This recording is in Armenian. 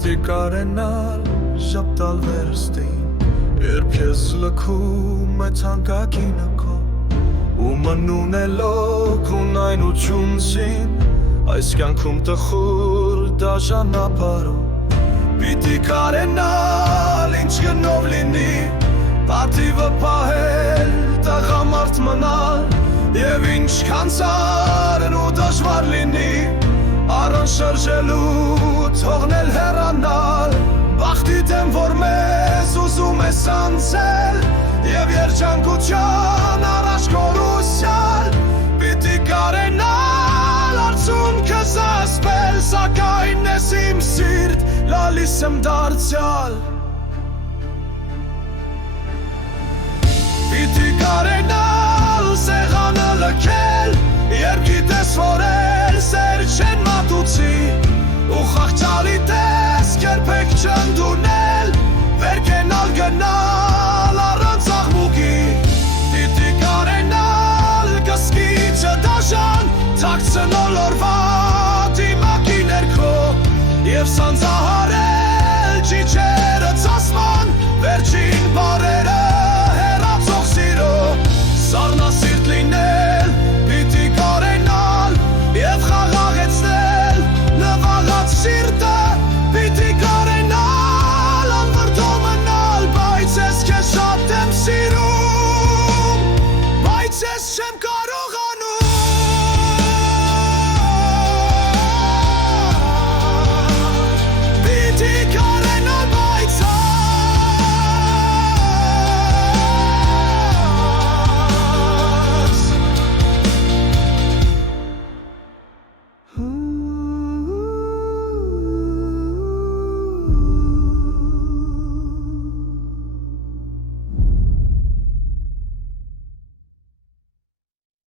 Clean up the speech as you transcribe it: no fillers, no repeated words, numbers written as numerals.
Պիտի կարենալ ժապտալ վերստին Երբ ես լքում է ցանկակինը քո Ու մնում է լոքուն այնությունցին Այս կյանքում տխուր դաշանապարով Պիտի կարենալ ինչ գնով լինի Պատիվը պահել տղամարդ մնալ Եվ ինչքան ծարն ու դժվար լինի Առանց շրջելու թողնել հեռանալ Բախտի դեմ որ մեզ ուզում ես անցել Եվ երջանկության առաջ կորուսյալ Պիտի կարենալ արցունքս ասպել Սակայն ես իմ սիրտ լալիս եմ դարձյալ Պիտի կարենալ սեղանը լքել